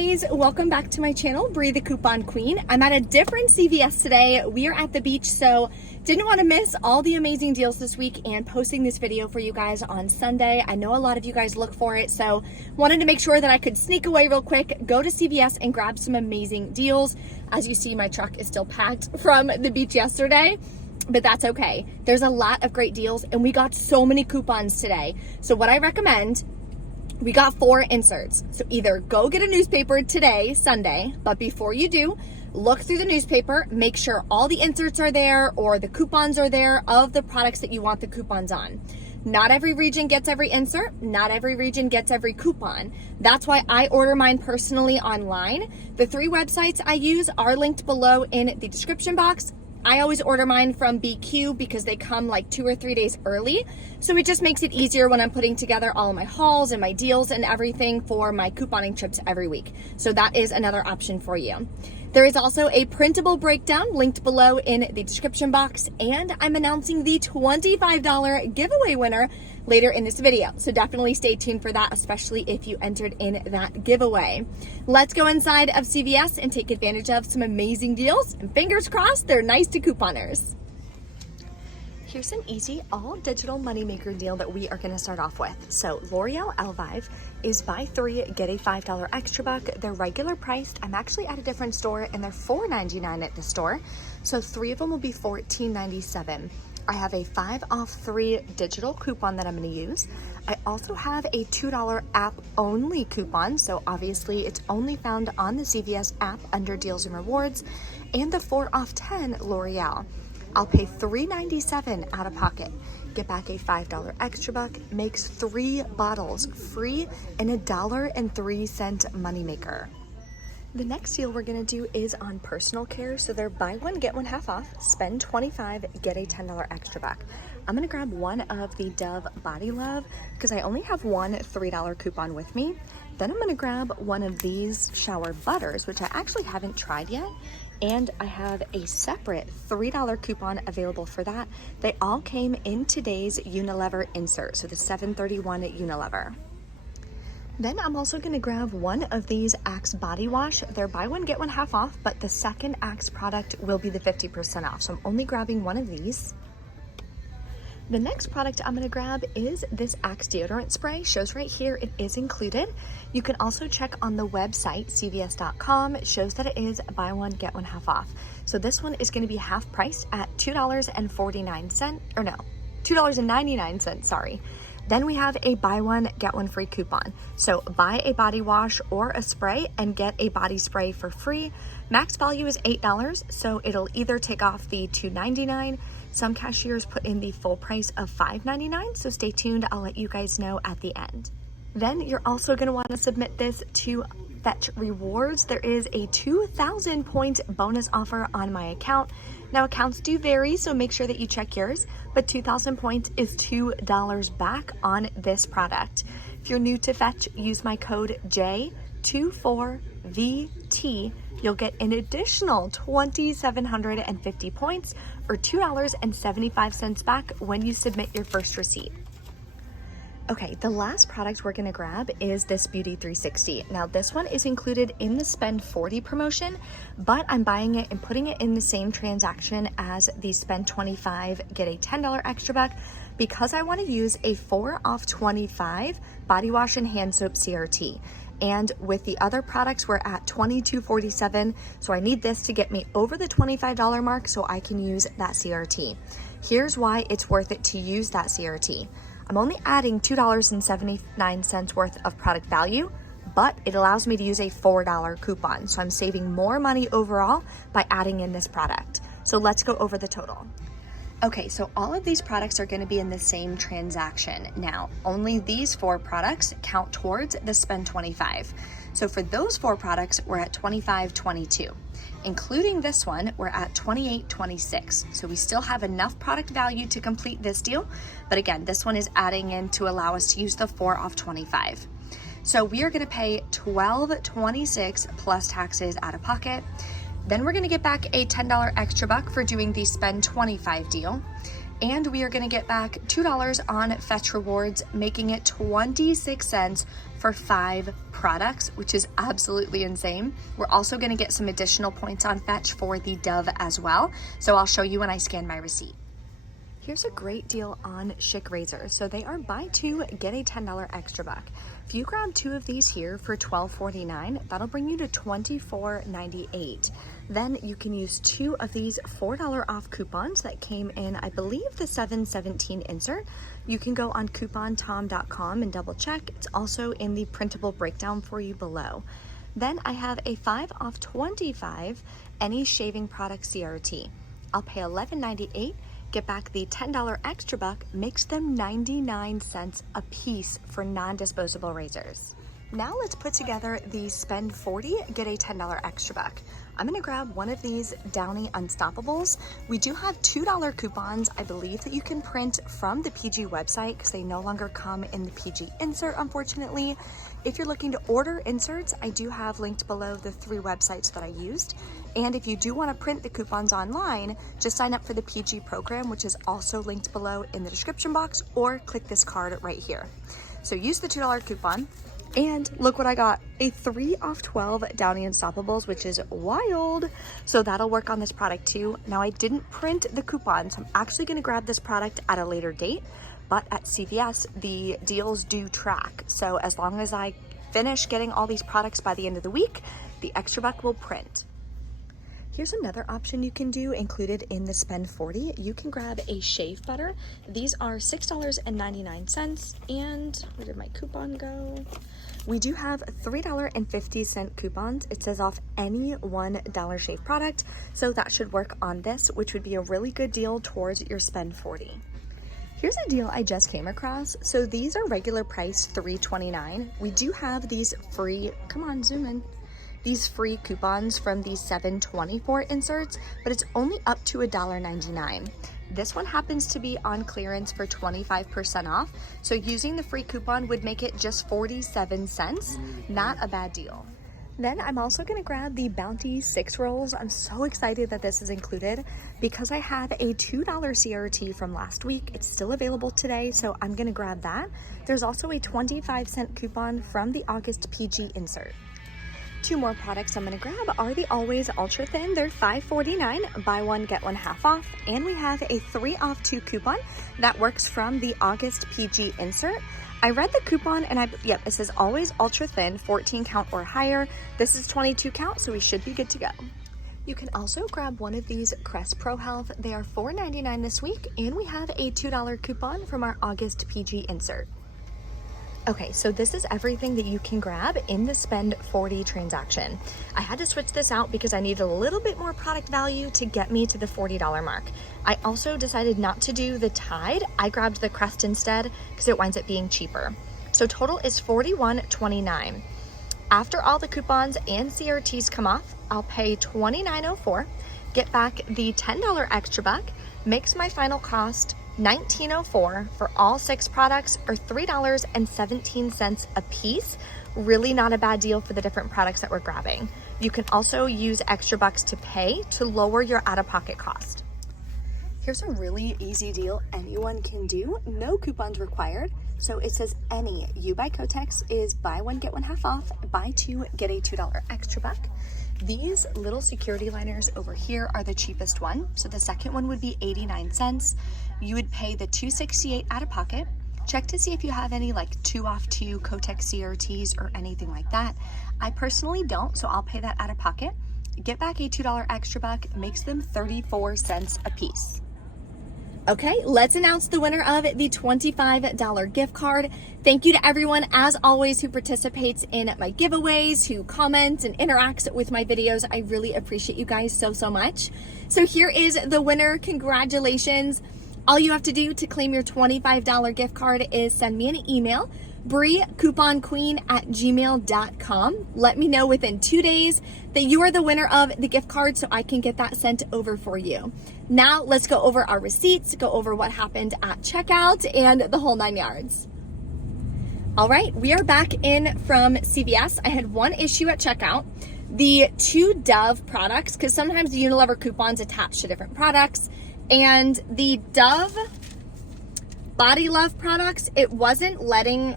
guys, welcome back to my channel, Bree the Coupon Queen. I'm at a different CVS today. We are at the beach, so didn't want to miss all the amazing deals this week and posting this video for you guys on Sunday. I know a lot of you guys look for it, so wanted to make sure that I could sneak away real quick, go to CVS and grab some amazing deals. As you see, my truck is still packed from the beach yesterday, but that's okay. There's a lot of great deals and we got so many coupons today. So what I recommend, we got 4 inserts. So either go get a newspaper today, Sunday, but before you do, look through the newspaper, make sure all the inserts are there or the coupons are there of the products that you want the coupons on. Not every region gets every insert, not every region gets every coupon. That's why I order mine personally online. The 3 websites I use are linked below in the description box. I always order mine from BQ because they come like 2 or 3 days early. So it just makes it easier when I'm putting together all of my hauls and my deals and everything for my couponing trips every week. So that is another option for you. There is also a printable breakdown linked below in the description box, and I'm announcing the $25 giveaway winner later in this video. So definitely stay tuned for that, especially if you entered in that giveaway. Let's go inside of CVS and take advantage of some amazing deals, and fingers crossed they're nice to couponers. Here's an easy all-digital moneymaker deal that we are going to start off with. So L'Oreal Elvive is buy 3, get a $5 extra buck. They're regular priced. I'm actually at a different store and they're $4.99 at the store. So 3 of them will be $14.97. I have a 5 off 3 digital coupon that I'm going to use. I also have a $2 app only coupon. So obviously it's only found on the CVS app under deals and rewards, and the 4 off 10 L'Oreal. I'll pay $3.97 out of pocket, get back a $5 extra buck, makes 3 bottles free, and a $1.03 moneymaker. The next deal we're gonna do is on personal care. So they're buy 1, get 1 half off, spend $25, get a $10 extra buck. I'm gonna grab one of the Dove Body Love because I only have one $3 coupon with me. Then I'm gonna grab one of these shower butters, which I actually haven't tried yet. And I have a separate $3 coupon available for that. They all came in today's Unilever insert, so the 731 Unilever. Then I'm also gonna grab one of these Axe body wash. They're buy 1, get 1 half off, but the second Axe product will be the 50% off. So I'm only grabbing one of these. The next product I'm gonna grab is this Axe Deodorant Spray. Shows right here it is included. You can also check on the website, cvs.com. It shows that it is buy 1, get 1 half off. So this one is gonna be half priced at $2.49, or no, $2.99, sorry. Then we have a buy 1, get 1 free coupon. So buy a body wash or a spray and get a body spray for free. Max value is $8, so it'll either take off the $2.99. Some cashiers put in the full price of $5.99, so stay tuned. I'll let you guys know at the end. Then you're also going to want to submit this to Fetch Rewards. There is a 2,000 point bonus offer on my account. Now accounts do vary, so make sure that you check yours, but 2,000 points is $2 back on this product. If you're new to Fetch, use my code J24VT. You'll get an additional 2,750 points or $2.75 back when you submit your first receipt. Okay, the last product we're gonna grab is this Beauty 360. Now this one is included in the Spend 40 promotion, but I'm buying it and putting it in the same transaction as the Spend 25, get a $10 extra buck, because I wanna use a 4 off 25 body wash and hand soap CRT. And with the other products, we're at $22.47. So I need this to get me over the $25 mark so I can use that CRT. Here's why it's worth it to use that CRT. I'm only adding $2.79 worth of product value, but it allows me to use a $4 coupon. So I'm saving more money overall by adding in this product. So let's go over the total. Okay, so all of these products are going to be in the same transaction. Now, only these 4 products count towards the Spend 25. So for those 4 products, we're at $25.22. Including this one, we're at $28.26. So we still have enough product value to complete this deal. But again, this one is adding in to allow us to use the 4 off 25. So we are going to pay $12.26 plus taxes out of pocket. Then we're gonna get back a $10 extra buck for doing the Spend 25 deal. and we are gonna get back $2 on Fetch Rewards, making it 26 cents for 5 products, which is absolutely insane. We're also gonna get some additional points on Fetch for the Dove as well. So I'll show you when I scan my receipt. Here's a great deal on Schick razors. So they are buy 2, get a $10 extra buck. If you grab 2 of these here for $12.49, that'll bring you to $24.98. Then you can use 2 of these $4 off coupons that came in, I believe, the 7/17 insert. You can go on coupontom.com and double check. It's also in the printable breakdown for you below. Then I have a 5 off 25 any shaving product CRT. I'll pay $11.98. Get back the $10 extra buck, makes them 99 cents a piece for non-disposable razors. Now let's put together the spend 40, get a $10 extra buck. I'm gonna grab one of these Downy Unstoppables. We do have $2 coupons, I believe, that you can print from the PG website because they no longer come in the PG insert, unfortunately. If you're looking to order inserts, I do have linked below the 3 websites that I used. And if you do want to print the coupons online, just sign up for the PG program, which is also linked below in the description box, or click this card right here. So use the $2 coupon. And look what I got, a 3 off 12 Downy Unstoppables, which is wild. So that'll work on this product too. Now I didn't print the coupon, so I'm actually gonna grab this product at a later date, but at CVS, the deals do track. So as long as I finish getting all these products by the end of the week, the extra buck will print. Here's another option you can do included in the spend 40. You can grab a shave butter. These are $6.99, and where did my coupon go? We do have $3.50 coupons. It says off any $1 shave product, so that should work on this, which would be a really good deal towards your spend 40. Here's a deal I just came across. So these are regular price $3.29. We do have these free, come on, zoom in. These free coupons from these 7/24 inserts, but it's only up to $1.99. This one happens to be on clearance for 25% off, so using the free coupon would make it just 47 cents. Not a bad deal. Then I'm also gonna grab the Bounty 6 rolls. I'm so excited that this is included because I have a $2 CRT from last week. It's still available today, so I'm gonna grab that. There's also a 25-cent coupon from the August PG insert. 2 more products I'm gonna grab are the Always Ultra Thin. They're $5.49, buy 1, get 1 half off. And we have a 3 off 2 coupon that works from the August PG insert. I read the coupon and yep, it says Always Ultra Thin, 14 count or higher. This is 22 count, so we should be good to go. You can also grab one of these Crest Pro Health. They are $4.99 this week, and we have a $2 coupon from our August PG insert. Okay, so this is everything that you can grab in the spend 40 transaction. I had to switch this out because I needed a little bit more product value to get me to the $40 mark. I also decided not to do the Tide. I grabbed the Crest instead because it winds up being cheaper. So total is $41.29. After all the coupons and CRTs come off, I'll pay $29.04, get back the $10 extra buck, makes my final cost $19.04 for all 6 products, or $3.17 a piece. Really not a bad deal for the different products that we're grabbing. You can also use extra bucks to pay to lower your out-of-pocket cost. Here's a really easy deal anyone can do, no coupons required. So it says any You by Kotex is buy 1, get 1 half off, buy 2, get a $2 extra buck. These little security liners over here are the cheapest one. So the second one would be 89 cents. You would pay the $2.68 out of pocket. Check to see if you have any like 2 off 2 Kotex CRTs or anything like that. I personally don't, so I'll pay that out of pocket. Get back a $2 extra buck, makes them 34 cents a piece. Okay, let's announce the winner of the $25 gift card. Thank you to everyone, as always, who participates in my giveaways, who comments and interacts with my videos. I really appreciate you guys so much. So here is the winner. Congratulations. All you have to do to claim your $25 gift card is send me an email, briecouponqueen@gmail.com. Let me know within 2 days that you are the winner of the gift card so I can get that sent over for you. Now let's go over our receipts, go over what happened at checkout, and the whole 9 yards. All right, we are back in from CVS. I had one issue at checkout. The 2 Dove products, because sometimes the Unilever coupons attach to different products, and the Dove Body Love products, it wasn't letting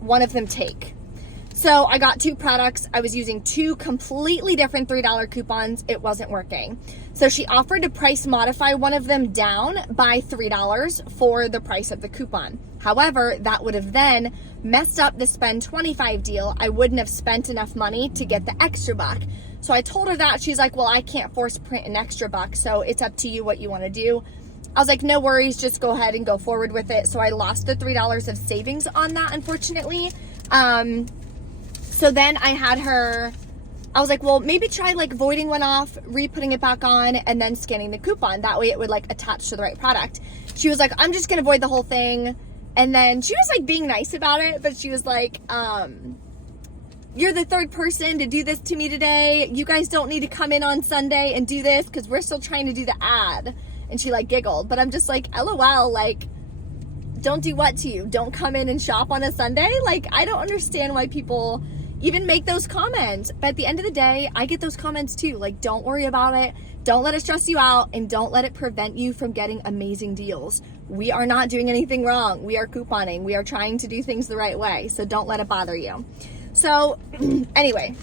one of them take. So I got 2 products. I was using 2 completely different $3 coupons. It wasn't working. So she offered to price modify one of them down by $3 for the price of the coupon. However, that would have then messed up the spend 25 deal. I wouldn't have spent enough money to get the extra buck. So I told her that. She's like, well, I can't force print an extra buck, so it's up to you what you want to do. I was like, no worries, just go ahead and go forward with it. So I lost the $3 of savings on that, unfortunately. So then I had her, I was like, well, maybe try like voiding one off, re-putting it back on, and then scanning the coupon. That way it would like attach to the right product. She was like, I'm just going to void the whole thing. And then she was like being nice about it, but she was like, you're the 3rd person to do this to me today. You guys don't need to come in on Sunday and do this because we're still trying to do the ad. And she like giggled, but I'm just like, LOL, like, don't do what to you? Don't come in and shop on a Sunday? Like, I don't understand why people even make those comments. But at the end of the day, I get those comments too. Like, don't worry about it. Don't let it stress you out, and don't let it prevent you from getting amazing deals. We are not doing anything wrong. We are couponing. We are trying to do things the right way. So don't let it bother you. So anyway,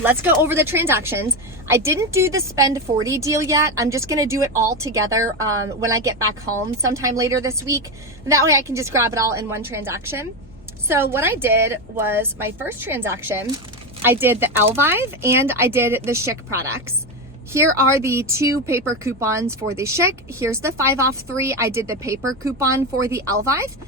let's go over the transactions. I didn't do the spend 40 deal yet. I'm just going to do it all together when I get back home sometime later this week. That way I can just grab it all in one transaction. So what I did was my first transaction, I did the Elvive and I did the Schick products. Here are the 2 paper coupons for the Schick. Here's the 5 off 3. I did the paper coupon for the Elvive.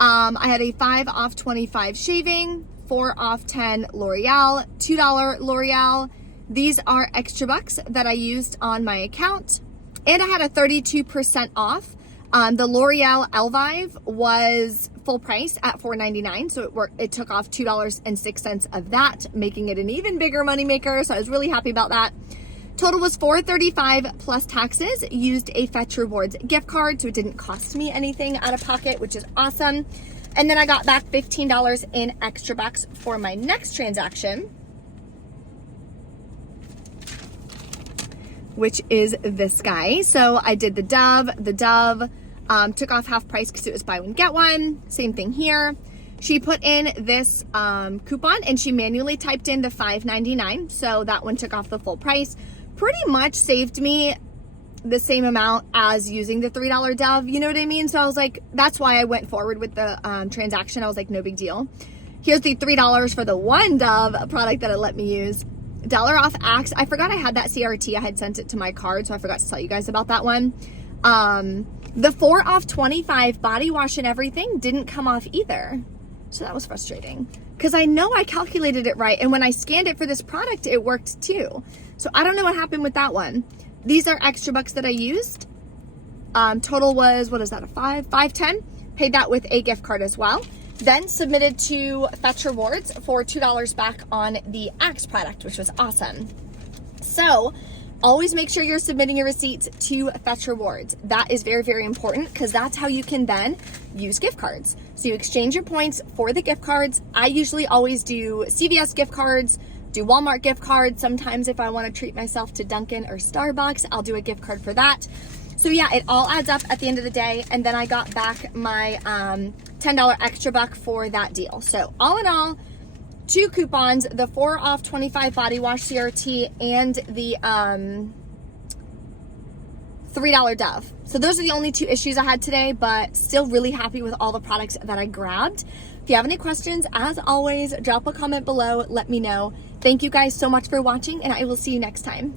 I had a 5 off 25 shaving, 4 off 10 L'Oreal, $2 L'Oreal. These are extra bucks that I used on my account. And I had a 32% off. The L'Oreal Elvive was full price at $4.99. So it took off $2.06 of that, making it an even bigger moneymaker. So I was really happy about that. Total was $4.35 plus taxes. Used a Fetch Rewards gift card, so it didn't cost me anything out of pocket, which is awesome. And then I got back $15 in extra bucks for my next transaction, which is this guy. So I did the Dove. The Dove took off half price because it was buy one, get one. Same thing here. She put in this coupon and she manually typed in the $5.99. So that one took off the full price. Pretty much saved me the same amount as using the $3 Dove, you know what I mean? So I was like, that's why I went forward with the transaction. I was like, no big deal. Here's the $3 for the one Dove product that it let me use. $1 off Axe. I forgot I had that CRT. I had sent it to my card, so I forgot to tell you guys about that one. The 4 off 25 body wash and everything didn't come off either. So that was frustrating because I know I calculated it right. And when I scanned it for this product, it worked too. So I don't know what happened with that one. These are extra bucks that I used. Total was, what is that, a $5.10? Paid that with a gift card as well. Then submitted to Fetch Rewards for $2 back on the Axe product, which was awesome. So always make sure you're submitting your receipts to Fetch Rewards. That is very, very important because that's how you can then use gift cards. So you exchange your points for the gift cards. I usually always do CVS gift cards, do Walmart gift cards. Sometimes if I want to treat myself to Dunkin' or Starbucks, I'll do a gift card for that. So yeah, it all adds up at the end of the day. And then I got back my $10 extra buck for that deal. So all in all, 2 coupons, the 4 off 25 body wash CRT and the $3 Dove. So those are the only 2 issues I had today, but still really happy with all the products that I grabbed. If you have any questions, as always, drop a comment below, let me know. Thank you guys so much for watching, and I will see you next time.